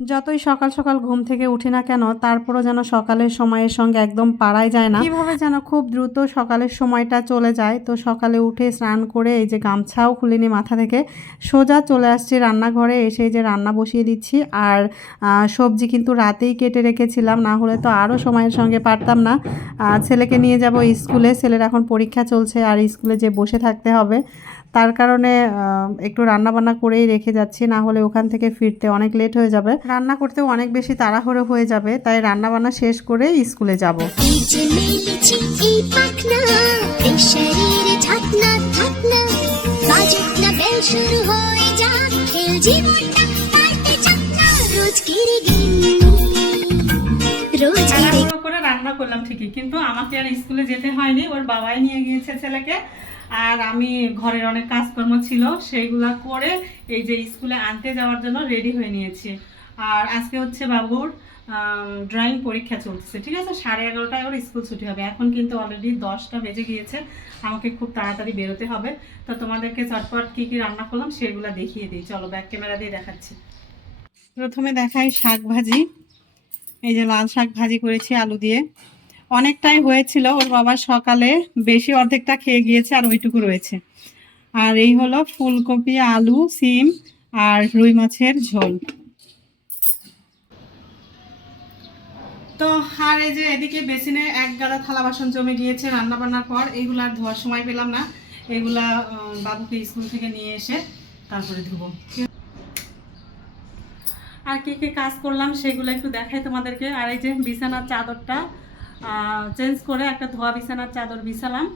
যতই সকাল সকাল ঘুম থেকে উঠি না কেন, তারপরও যেন সকালের সময়ের সঙ্গে একদম পারাই যায় না। কীভাবে যেন খুব দ্রুত সকালের সময়টা চলে যায়। তো সকালে উঠে স্নান করে এই যে গামছাও খুলিনি মাথা থেকে, সোজা চলে আসছি রান্নাঘরে, এসে যে রান্না বসিয়ে দিচ্ছি। আর সবজি কিন্তু রাতেই কেটে রেখেছিলাম, না হলে তো আরও সময়ের সঙ্গে পারতাম না। ছেলেকে নিয়ে যাব স্কুলে, ছেলের এখন পরীক্ষা চলছে, আর স্কুলে যে বসে থাকতে হবে, তার কারণে একটু রান্না বান্না করেই রেখে যাচ্ছি, না হলে ওখান থেকে ফিরতে অনেক লেট হয়ে যাবে। রান্না করতেও অনেক বেশি তাড়াহুড়ো হয়ে যাবে, তাই রান্না বান্না শেষ করেই স্কুলে যাব। শুরু কিরে করে রান্না করলাম ঠিকই, কিন্তু আমাকে আর স্কুলে যেতে হয়নি, ওর বাবাই নিয়ে গিয়েছে ছেলেকে, আর আমি ঘরের অনেক কাজকর্ম ছিল সেইগুলা করে এই যে স্কুলে আনতে যাওয়ার জন্য রেডি হয়ে নিয়েছি। আর আজকে হচ্ছে বাবুর ড্রয়িং পরীক্ষা চলছে ঠিক আছে? সাড়ে এগারোটায় ওর স্কুল ছুটি হবে। এখন কিন্তু অলরেডি দশটা বেজে গিয়েছে। আমাকে খুব তাড়াতাড়ি বেরোতে হবে। তো তোমাদেরকে চটপট কী কী রান্না করলাম সেগুলো দেখিয়ে দিই। চলো ব্যাক ক্যামেরা দিয়ে দেখাচ্ছি। প্রথমে দেখাই শাক ভাজি। এই যে লাল শাক ভাজি করেছি আলু দিয়ে। অনেকটাই হয়েছিল, ওর বাবা সকালে বেশি অর্ধেকটা খেয়ে গিয়েছে আর ওইটুকু রয়েছে। আর এই হলো ফুলকপি, আলু, সিম আর রুই মাছের ঝোল। তো আর এই যে এদিকে বেসিনে এক গাদা থালা বাসন জমে গিয়েছে রান্না বান্নার পর এইগুলো আর ধোয়ার সময় পেলাম না। এগুলা বাবুকে স্কুল থেকে নিয়ে এসে তারপরে ধুবো। আর কি কি কাজ করলাম সেগুলো একটু দেখাই তোমাদেরকে। আর এই যে বিছানার চাদরটা চেঞ্জ করে একটা ধোয়া বিছানার চাদর বিছালাম।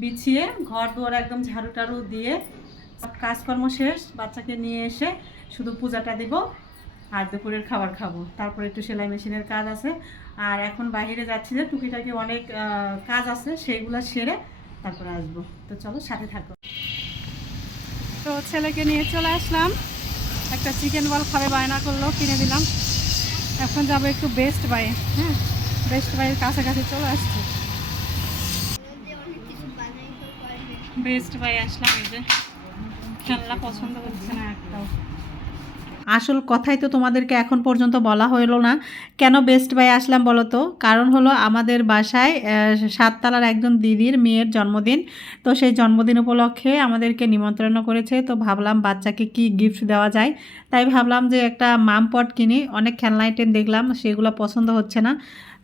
বিছিয়ে ঘর দুয়ার একদম ঝাড়ু টাড়ু দিয়ে কাজকর্ম শেষ, বাচ্চাকে নিয়ে এসে শুধু পূজাটা দিব। আর দুপুরের খাবার খাব। তারপরে একটু সেলাই মেশিনের কাজ আছে। আর এখন বাইরে যাচ্ছি যে টুকিটাকি অনেক কাজ আছে, সেইগুলো সেরে তারপরে আসব। তো চলো সাথে থাকো। তো ছেলেকে নিয়ে চলে আসলাম। একটা চিকেন বল খাবে, বায়না করল, কিনে দিলাম। এখন যাব একটু বেস্ট বাই হ্যাঁ? বেস্ট বাইয়ের কাছাকাছি চলে আসছি। বেস্ট বাই আসলাম এই যে। খেলনা পছন্দ হচ্ছে না একটাও। আসল কথাই তো তোমাদেরকে এখন পর্যন্ত বলা হলো না। কেন বেস্ট বাই আসলাম বলো তো? কারণ হলো আমাদের বাসায় সাততলার একজন দিদির মেয়ের জন্মদিন। তো সেই জন্মদিন উপলক্ষে আমাদেরকে নিমন্ত্রণ করেছে। তো ভাবলাম বাচ্চাকে কি গিফট দেওয়া যায়? তাই ভাবলাম যে একটা মাম পট কিনি। অনেক খেলনা আইটেম দেখলাম, সেগুলো পছন্দ হচ্ছে না।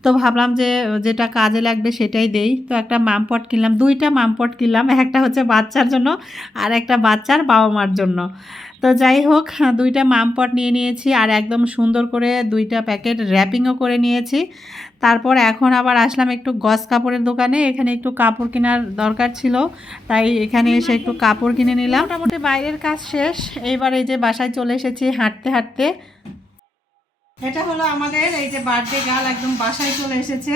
তো ভাবলাম যে, যেটা কাজে লাগবে সেটাই দেই। তো একটা মামপট কিনলাম, দুইটা মামপট কিনলাম, একটা হচ্ছে বাচ্চার জন্য আর একটা বাচ্চার বাবা মার জন্য। তো যাই হোক, দুইটা মাম পট নিয়ে নিয়েছি আর একদম সুন্দর করে দুইটা প্যাকেট র্যাপিংও করে নিয়েছি। তারপর এখন আবার আসলাম একটু গস কাপড়ের দোকানে, এখানে একটু কাপড় কেনার দরকার ছিল। তাই এখানে এসে একটু কাপড় কিনে নিলাম। মোটামুটি বাইরের কাজ শেষ। এইবার এই যে বাসায় চলে এসেছি হাঁটতে হাঁটতে। এটা হলো আমাদের এই যে বার্থডে গাল একদম বাসায় চলে এসেছে।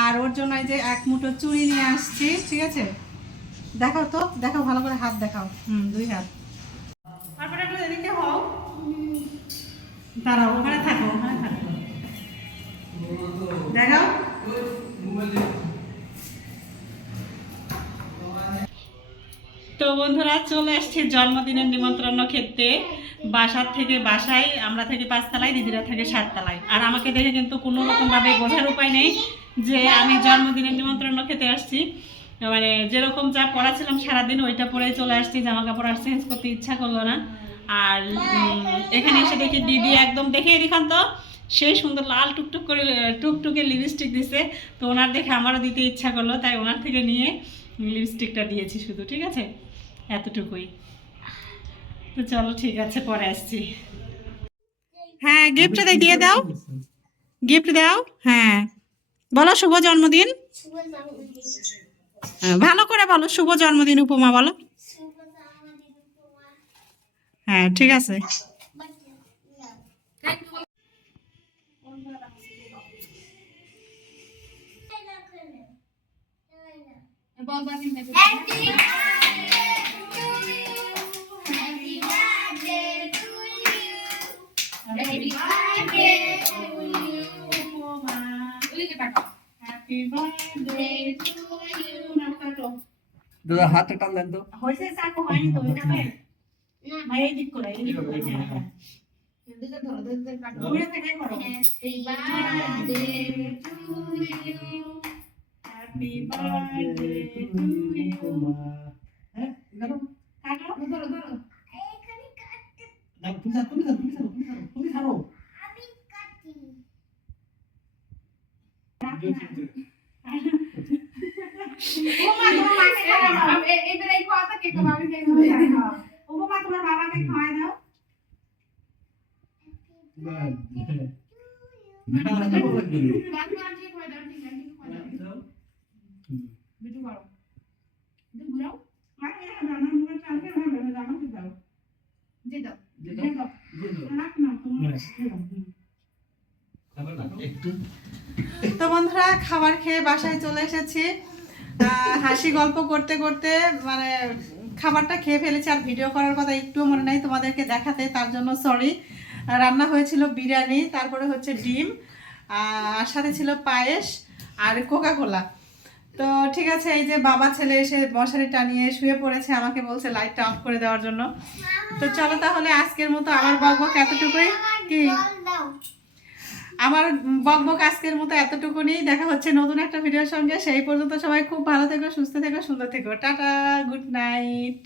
আর ওর জন্য এই যে এক মুঠো চুড়ি নিয়ে আসছি, ঠিক আছে? দেখাও তো, দেখাও, ভালো করে হাত দেখাও। হুম, দুই হাত। তারপরে একটু এদিকে হও। দাঁড়াও, ওখানে থাকো তো বন্ধুরা, চলে আসছে জন্মদিনের নিমন্ত্রণ খেতে বাসার থেকে বাসায়, আমরা থেকে পাঁচতলায়, দিদিরা থেকে সাততলায়। আর আমাকে দেখে কিন্তু কোনো রকমভাবে বোঝার উপায় নেই যে আমি জন্মদিনের নিমন্ত্রণ খেতে আসছি। মানে যেরকম যা পড়াছিলাম সারাদিন, ওইটা পরেই চলে আসছি জামা কাপড় আর চেঞ্জ করতে ইচ্ছা করল না। আর এখানে এসে দেখি দিদি একদম দেখে দেখান তো সেই সুন্দর লাল টুকটুক করে, টুকটুকে লিপস্টিক দিছে। তো ওনার দেখে আমারও দিতে ইচ্ছা করল, তাই ওনার থেকে নিয়ে লিপস্টিকটা দিয়েছি শুধু, ঠিক আছে? এতটুকুই। তো চলো ঠিক আছে পরে আসছি। হ্যাঁ গিফট দিয়ে দাও। গিফট দাও হ্যাঁ। বলো শুভ জন্মদিন। হ্যাঁ, ভালো করে বলো শুভ জন্মদিন উপমা বলো। হ্যাঁ ঠিক আছে। হ্যাপি দাদা হাতটা টান দেন তো। হয়েছে চাকু হয়নি তো এটা ভাই ভাই এই দিক করে এই দিক করে। তুমি তুমি তুমি তুমি তুমি ছাড়ো উপমা তোমার বাবাকে খাওয়াই দাও না না না আরে রান্না করে চালকে ভালো জানো কি দাও দাও রাখ না তোমার একটু তো বন্ধুরা, খাবার খেয়ে বাসায় চলে এসেছি। হাসি গল্প করতে করতে মানে খাবারটা খেয়ে ফেলেছি আর ভিডিও করার কথা একটুও মনে নাই তোমাদেরকে দেখাতে, তার জন্য সরি রান্না হয়েছিল বিরিয়ানি, তারপরে হচ্ছে ডিম, আর সাথে ছিল পায়েস আর কোকা কোলা তো ঠিক আছে, এই যে বাবা ছেলে এসে মশারি টানিয়ে শুয়ে পড়েছে, আমাকে বলছে লাইটটা অফ করে দেওয়ার জন্য। তো চলো তাহলে আজকের মতো আমার বকবক এতটুকুই। কি? আমার বকবক আজকের মতো এতটুকুনি। দেখা হচ্ছে নতুন একটা ভিডিওর সঙ্গে। সেই পর্যন্ত সবাই খুব ভালো থেকো, সুস্থ থেকো, সুন্দর থেকো। Tata, good night.